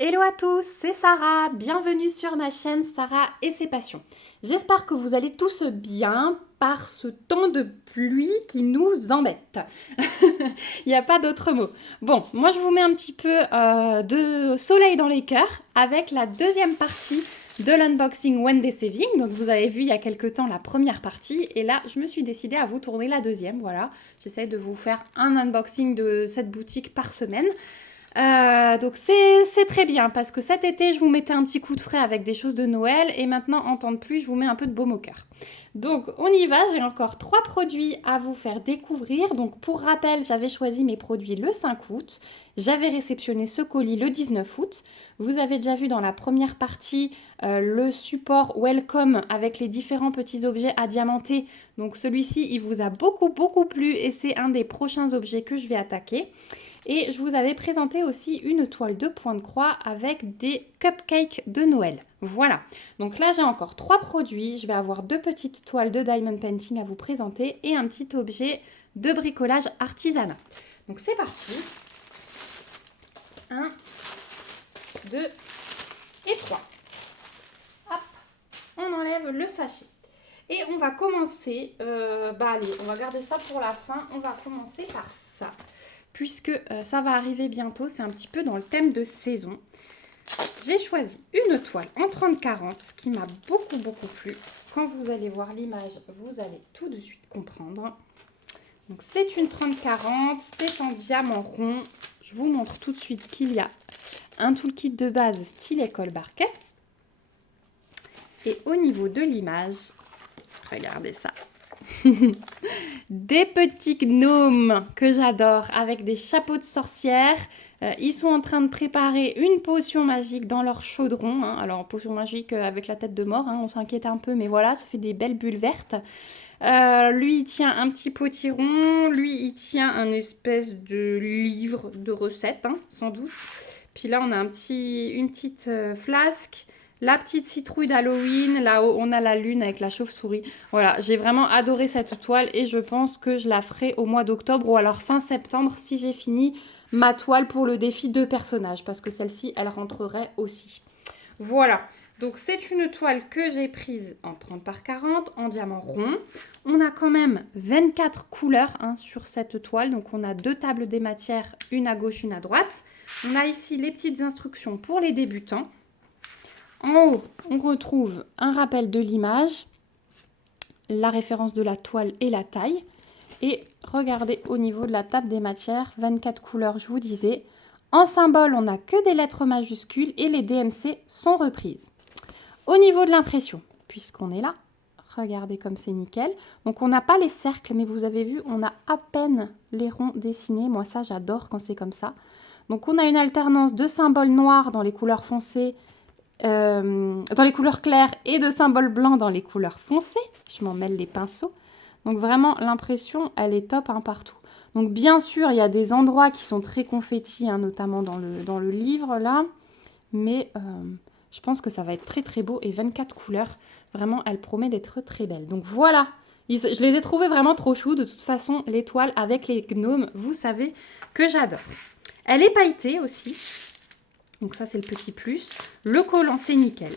Hello à tous, c'est Sarah, bienvenue sur ma chaîne Sarah et ses passions. J'espère que vous allez tous bien par ce temps de pluie qui nous embête. Il n'y a pas d'autre mot. Bon, moi je vous mets un petit peu de soleil dans les cœurs avec la deuxième partie de l'unboxing Wendy Saving. Donc vous avez vu il y a quelques temps la première partie et là je me suis décidée à vous tourner la deuxième. Voilà, j'essaie de vous faire un unboxing de cette boutique par semaine. Donc c'est très bien parce que cet été je vous mettais un petit coup de frais avec des choses de Noël et maintenant en temps de pluie je vous mets un peu de baume au cœur. Donc on y va, j'ai encore 3 produits à vous faire découvrir. Donc pour rappel, j'avais choisi mes produits le 5 août, j'avais réceptionné ce colis le 19 août. Vous avez déjà vu dans la première partie le support Welcome avec les différents petits objets à diamanter. Donc celui-ci il vous a beaucoup plu et c'est un des prochains objets que je vais attaquer. Et je vous avais présenté aussi une toile de point de croix avec des cupcakes de Noël. Voilà. Donc là, j'ai encore 3 produits. Je vais avoir 2 petites toiles de diamond painting à vous présenter et un petit objet de bricolage artisanal. Donc c'est parti. 1, 2 et 3. Hop, on enlève le sachet. Et on va commencer, allez, on va garder ça pour la fin. On va commencer par ça. Puisque ça va arriver bientôt, c'est un petit peu dans le thème de saison. J'ai choisi une toile en 30-40, ce qui m'a beaucoup plu. Quand vous allez voir l'image, vous allez tout de suite comprendre. Donc c'est une 30-40, c'est en diamant rond. Je vous montre tout de suite qu'il y a un toolkit de base style école barquette. Et au niveau de l'image, regardez ça. Des petits gnomes que j'adore avec des chapeaux de sorcière. Ils sont en train de préparer une potion magique dans leur chaudron. Alors, potion magique avec la tête de mort, on s'inquiète un peu, mais voilà, ça fait des belles bulles vertes. Lui, il tient un petit potiron. Lui, il tient un espèce de livre de recettes, sans doute. Puis là, on a une petite flasque. La petite citrouille d'Halloween, là-haut on a la lune avec la chauve-souris. Voilà, j'ai vraiment adoré cette toile et je pense que je la ferai au mois d'octobre ou alors fin septembre si j'ai fini ma toile pour le défi 2 personnages parce que celle-ci, elle rentrerait aussi. Voilà, donc c'est une toile que j'ai prise en 30 par 40 en diamant rond. On a quand même 24 couleurs sur cette toile, donc on a 2 tables des matières, une à gauche, une à droite. On a ici les petites instructions pour les débutants. En haut, on retrouve un rappel de l'image, la référence de la toile et la taille. Et regardez au niveau de la table des matières, 24 couleurs, je vous disais. En symbole, on n'a que des lettres majuscules et les DMC sont reprises. Au niveau de l'impression, puisqu'on est là, regardez comme c'est nickel. Donc on n'a pas les cercles, mais vous avez vu, on a à peine les ronds dessinés. Moi ça, j'adore quand c'est comme ça. Donc on a une alternance de symboles noirs dans les couleurs foncées, dans les couleurs claires et de symboles blancs dans les couleurs foncées. Je m'en mêle les pinceaux. Donc vraiment, l'impression, elle est top partout. Donc bien sûr, il y a des endroits qui sont très confettis, notamment dans le livre là. Mais je pense que ça va être très beau. Et 24 couleurs, vraiment, elle promet d'être très belle. Donc voilà, je les ai trouvées vraiment trop chou. De toute façon, l'étoile avec les gnomes, vous savez que j'adore. Elle est pailletée aussi. Donc ça, c'est le petit plus. Le collant, c'est nickel.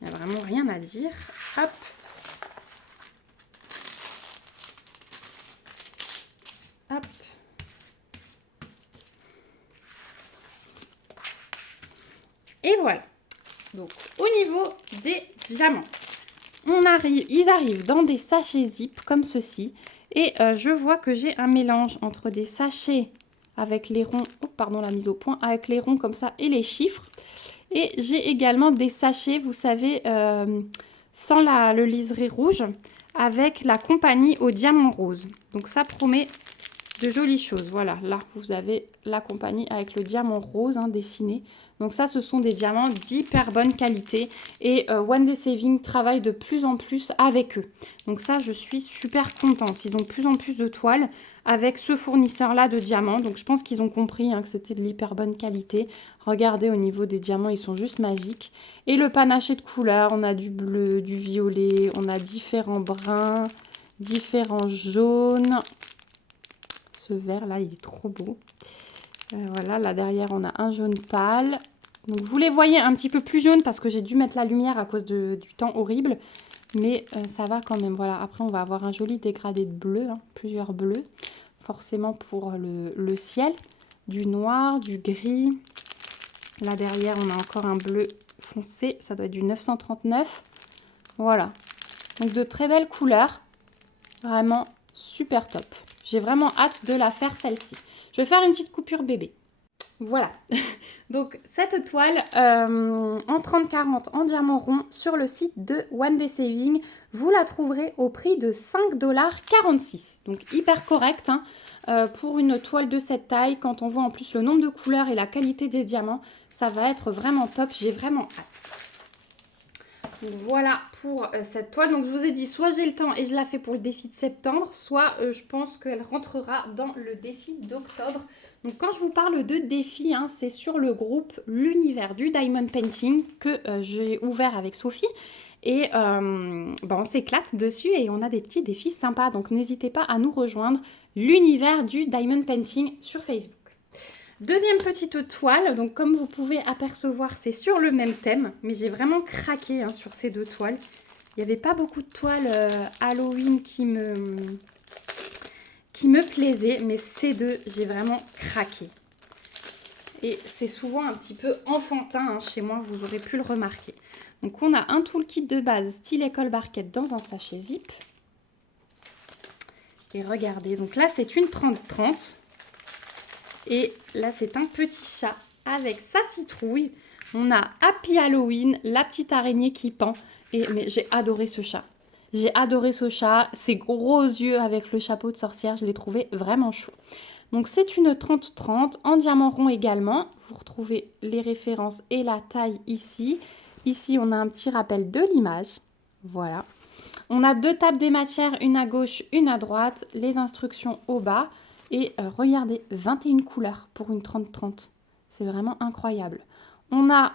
Il n'y a vraiment rien à dire. Hop. Hop. Et voilà. Donc, au niveau des diamants, ils arrivent dans des sachets zip comme ceci. Et je vois que j'ai un mélange entre des sachets avec les ronds, la mise au point, avec les ronds comme ça et les chiffres. Et j'ai également des sachets, vous savez, sans le liseré rouge, avec la compagnie au diamant rose. Donc ça promet de jolies choses. Voilà, là, vous avez la compagnie avec le diamant rose dessiné. Donc ça, ce sont des diamants d'hyper bonne qualité. Et Wendy Saving travaille de plus en plus avec eux. Donc ça, je suis super contente. Ils ont de plus en plus de toiles avec ce fournisseur-là de diamants. Donc je pense qu'ils ont compris que c'était de l'hyper bonne qualité. Regardez, au niveau des diamants, ils sont juste magiques. Et le panaché de couleurs, on a du bleu, du violet, on a différents bruns, différents jaunes. Ce vert là, il est trop beau. Voilà, là derrière, on a un jaune pâle, Donc vous les voyez un petit peu plus jaunes parce que j'ai dû mettre la lumière à cause du temps horrible. Mais ça va quand même, voilà. Après, on va avoir un joli dégradé de bleu, hein, plusieurs bleus. Forcément pour le ciel. Du noir, du gris. Là derrière, on a encore un bleu foncé. Ça doit être du 939. Voilà. Donc de très belles couleurs. Vraiment super top. J'ai vraiment hâte de la faire celle-ci. Je vais faire une petite coupure bébé. Voilà, donc cette toile en 30-40 en diamant rond sur le site de One Day Saving, vous la trouverez au prix de 5,46 $. Donc hyper correct hein, pour une toile de cette taille. Quand on voit en plus le nombre de couleurs et la qualité des diamants, ça va être vraiment top. J'ai vraiment hâte. Voilà pour cette toile. Donc je vous ai dit, soit j'ai le temps et je la fais pour le défi de septembre, soit je pense qu'elle rentrera dans le défi d'octobre. Donc quand je vous parle de défi, hein, c'est sur le groupe L'Univers du Diamond Painting que j'ai ouvert avec Sophie. Et on s'éclate dessus et on a des petits défis sympas. Donc n'hésitez pas à nous rejoindre, L'Univers du Diamond Painting sur Facebook. Deuxième petite toile, donc comme vous pouvez apercevoir, c'est sur le même thème, mais j'ai vraiment craqué hein, sur ces deux toiles. Il n'y avait pas beaucoup de toiles Halloween qui me plaisaient, mais ces deux, j'ai vraiment craqué. Et c'est souvent un petit peu enfantin hein, chez moi, vous aurez pu le remarquer. Donc on a un toolkit de base style école barquette dans un sachet zip. Et regardez, donc là c'est une 30-30. Et là, c'est un petit chat avec sa citrouille. On a Happy Halloween, la petite araignée qui pend. Mais j'ai adoré ce chat. J'ai adoré ce chat. Ses gros yeux avec le chapeau de sorcière, je l'ai trouvé vraiment chou. Donc, c'est une 30-30 en diamant rond également. Vous retrouvez les références et la taille ici. Ici, on a un petit rappel de l'image. Voilà. On a deux tables des matières, une à gauche, une à droite. Les instructions au bas. Et regardez, 21 couleurs pour une 30-30. C'est vraiment incroyable. On n'a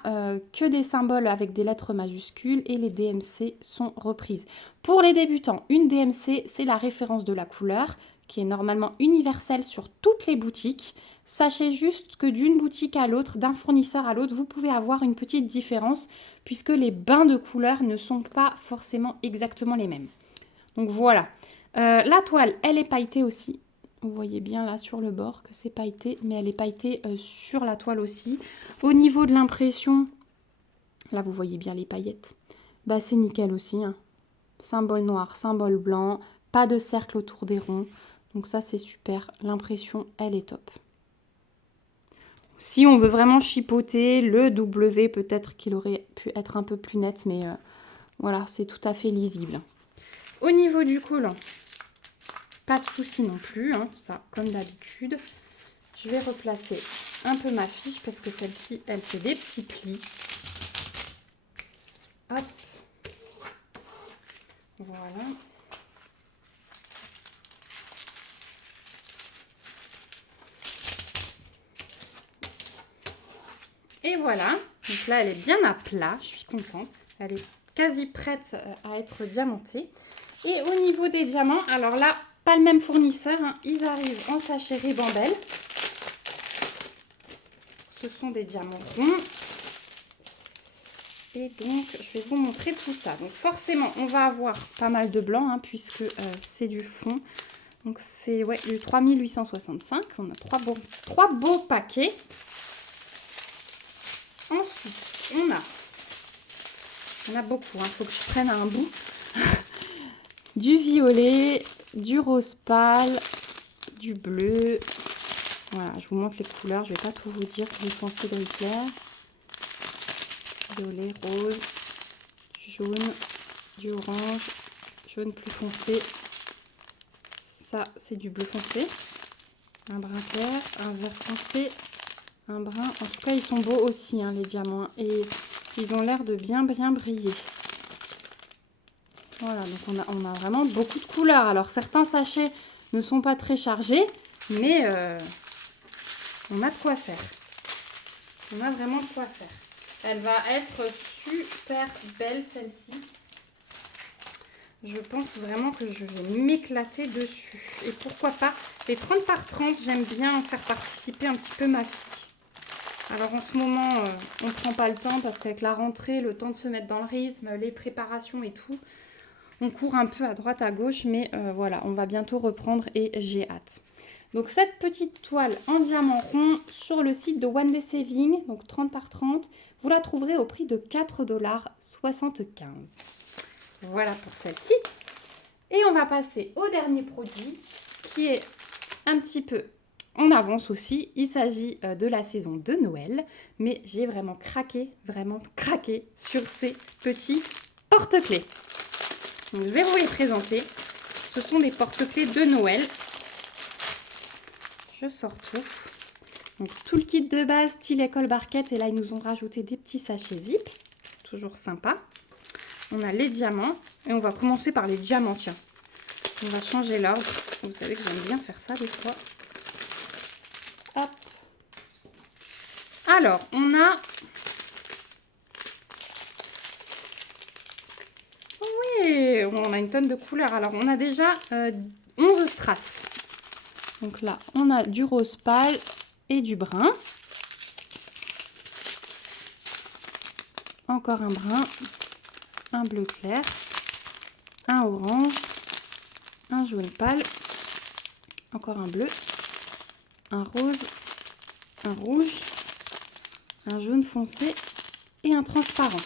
que des symboles avec des lettres majuscules et les DMC sont reprises. Pour les débutants, une DMC, c'est la référence de la couleur qui est normalement universelle sur toutes les boutiques. Sachez juste que d'une boutique à l'autre, d'un fournisseur à l'autre, vous pouvez avoir une petite différence puisque les bains de couleurs ne sont pas forcément exactement les mêmes. Donc voilà. La toile, elle est pailletée aussi. Vous voyez bien là sur le bord que c'est pailleté, mais elle est pailletée sur la toile aussi. Au niveau de l'impression, là vous voyez bien les paillettes. Bah c'est nickel aussi. Hein. Symbole noir, symbole blanc, pas de cercle autour des ronds. Donc ça c'est super. L'impression, elle est top. Si on veut vraiment chipoter, le W peut-être qu'il aurait pu être un peu plus net, mais voilà, c'est tout à fait lisible. Au niveau du collant, pas de souci non plus, hein, ça comme d'habitude. Je vais replacer un peu ma fiche parce que celle-ci, elle fait des petits plis. Hop. Voilà. Et voilà. Donc là, elle est bien à plat. Je suis contente. Elle est quasi prête à être diamantée. Et au niveau des diamants, alors là, pas le même fournisseur, hein. Ils arrivent en sachet ribambelle. Ce sont des diamants ronds. Et donc, je vais vous montrer tout ça. Donc forcément, on va avoir pas mal de blanc, hein, puisque c'est du fond. Donc c'est du 3865. On a trois beaux paquets. Ensuite, on a beaucoup, il faut que je prenne un bout. Du violet, du rose pâle, du bleu. Voilà, je vous montre les couleurs, je ne vais pas tout vous dire, gris foncé, gris clair. Violet, rose, du jaune, du orange, jaune plus foncé. Ça, c'est du bleu foncé. Un brun clair, un vert foncé, un brun. En tout cas, ils sont beaux aussi, hein, les diamants. Et ils ont l'air de bien briller. Voilà, donc on a vraiment beaucoup de couleurs. Alors, certains sachets ne sont pas très chargés, mais on a de quoi faire. On a vraiment de quoi faire. Elle va être super belle, celle-ci. Je pense vraiment que je vais m'éclater dessus. Et pourquoi pas, les 30 par 30, j'aime bien faire participer un petit peu ma fille. Alors en ce moment, on ne prend pas le temps parce qu'avec la rentrée, le temps de se mettre dans le rythme, les préparations et tout, on court un peu à droite à gauche, mais voilà, on va bientôt reprendre et j'ai hâte. Donc cette petite toile en diamant rond sur le site de One Day Saving, donc 30 par 30, vous la trouverez au prix de 4,75 $. Voilà pour celle-ci. Et on va passer au dernier produit qui est un petit peu en avance aussi. Il s'agit de la saison de Noël, mais j'ai vraiment craqué sur ces petits porte-clés. Donc, je vais vous les présenter. Ce sont des porte-clés de Noël. Je sors tout. Donc tout le kit de base, style école barquette, et là ils nous ont rajouté des petits sachets zip. Toujours sympa. On a les diamants et on va commencer par les diamants, tiens. On va changer l'ordre. Vous savez que j'aime bien faire ça des fois. Hop. Alors, on a... Oui, on a une tonne de couleurs. Alors, on a déjà 11 strass. Donc là, on a du rose pâle et du brun. Encore un brun, un bleu clair, un orange, un jaune pâle, encore un bleu, un rose, un rouge, un jaune foncé et un transparent.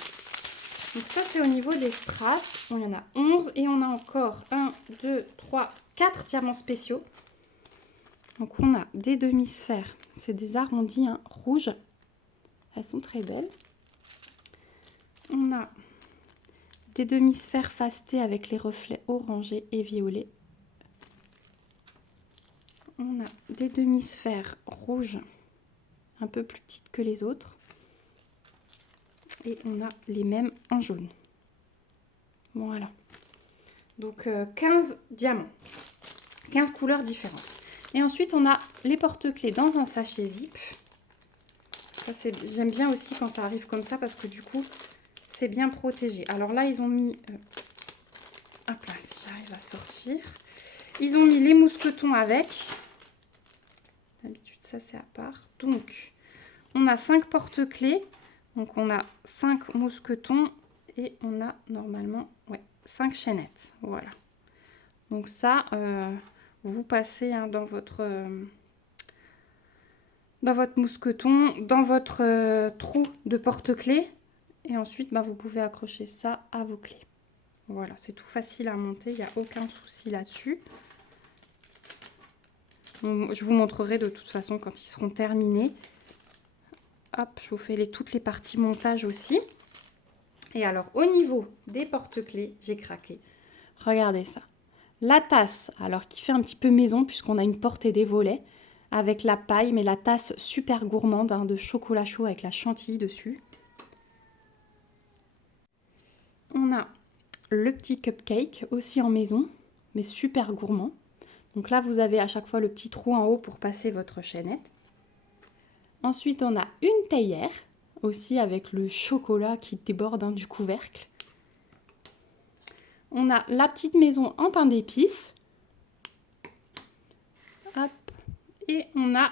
Donc ça c'est au niveau des strass. Il y en a 11 et on a encore 1, 2, 3, 4 diamants spéciaux. Donc on a des demi-sphères, c'est des arrondis rouges. Elles sont très belles. On a des demi-sphères fastées avec les reflets orangés et violets. On a des demi-sphères rouges, un peu plus petites que les autres. Et on a les mêmes en jaune. Voilà. Donc 15 diamants. 15 couleurs différentes. Et ensuite, on a les porte-clés dans un sachet zip. Ça, j'aime bien aussi quand ça arrive comme ça parce que du coup, c'est bien protégé. Alors là, ils ont mis... hop là, si j'arrive à sortir. Ils ont mis les mousquetons avec. D'habitude, ça, c'est à part. Donc, on a 5 porte-clés. Donc, on a 5 mousquetons et on a normalement 5 chaînettes. Voilà. Donc ça, vous passez dans votre mousqueton, dans votre trou de porte-clés. Et ensuite, vous pouvez accrocher ça à vos clés. Voilà, c'est tout facile à monter. Il n'y a aucun souci là-dessus. Je vous montrerai de toute façon quand ils seront terminés. Hop, je vous fais toutes les parties montage aussi. Et alors, au niveau des porte-clés, j'ai craqué. Regardez ça. La tasse, alors qui fait un petit peu maison puisqu'on a une porte et des volets avec la paille, mais la tasse super gourmande de chocolat chaud avec la chantilly dessus. On a le petit cupcake aussi en maison, mais super gourmand. Donc là, vous avez à chaque fois le petit trou en haut pour passer votre chaînette. Ensuite, on a une théière, aussi avec le chocolat qui déborde du couvercle. On a la petite maison en pain d'épices. Hop. Et on a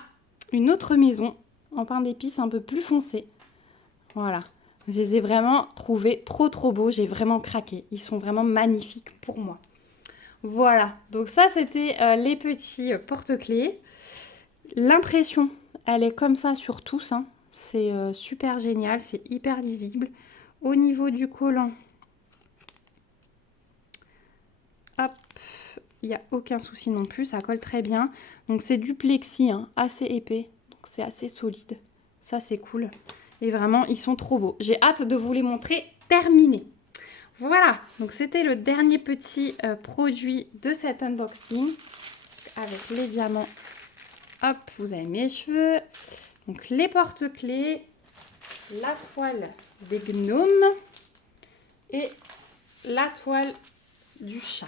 une autre maison en pain d'épices un peu plus foncé. Voilà. Je les ai vraiment trouvés trop beaux. J'ai vraiment craqué. Ils sont vraiment magnifiques pour moi. Voilà. Donc ça, c'était les petits porte-clés. L'impression, elle est comme ça sur tous. C'est super génial. C'est hyper lisible. Au niveau du collant, hop, il n'y a aucun souci non plus. Ça colle très bien. Donc c'est du plexi, assez épais. Donc c'est assez solide. Ça, c'est cool. Et vraiment, ils sont trop beaux. J'ai hâte de vous les montrer terminés. Voilà, donc c'était le dernier petit produit de cet unboxing. Avec les diamants. Hop, vous avez mes cheveux. Donc les porte-clés. La toile des gnomes. Et la toile du chat.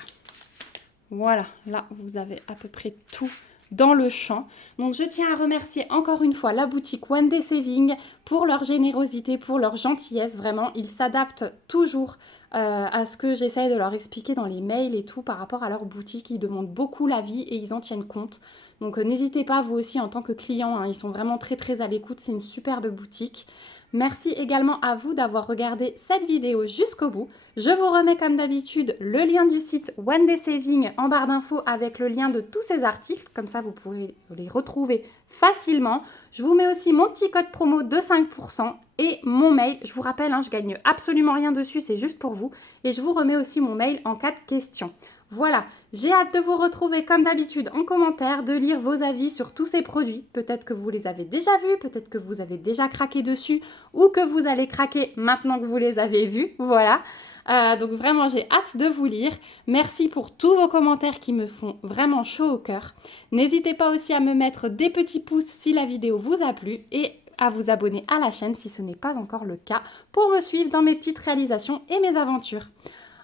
Voilà, là, vous avez à peu près tout dans le champ. Donc je tiens à remercier encore une fois la boutique One Day Saving pour leur générosité, pour leur gentillesse. Vraiment, ils s'adaptent toujours à ce que j'essaye de leur expliquer dans les mails et tout par rapport à leur boutique. Ils demandent beaucoup l'avis et ils en tiennent compte. Donc n'hésitez pas, vous aussi en tant que client, hein, ils sont vraiment très très à l'écoute, c'est une superbe boutique. Merci également à vous d'avoir regardé cette vidéo jusqu'au bout. Je vous remets comme d'habitude le lien du site One Day Saving en barre d'infos avec le lien de tous ces articles, comme ça vous pourrez les retrouver facilement. Je vous mets aussi mon petit code promo de 5% et mon mail. Je vous rappelle, hein, je gagne absolument rien dessus, c'est juste pour vous. Et je vous remets aussi mon mail en cas de question. Voilà, j'ai hâte de vous retrouver comme d'habitude en commentaire, de lire vos avis sur tous ces produits. Peut-être que vous les avez déjà vus, peut-être que vous avez déjà craqué dessus ou que vous allez craquer maintenant que vous les avez vus. Voilà. Donc vraiment, j'ai hâte de vous lire. Merci pour tous vos commentaires qui me font vraiment chaud au cœur. N'hésitez pas aussi à me mettre des petits pouces si la vidéo vous a plu et à vous abonner à la chaîne si ce n'est pas encore le cas pour me suivre dans mes petites réalisations et mes aventures.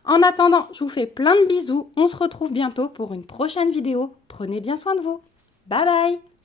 En attendant, je vous fais plein de bisous. On se retrouve bientôt pour une prochaine vidéo. Prenez bien soin de vous. Bye bye!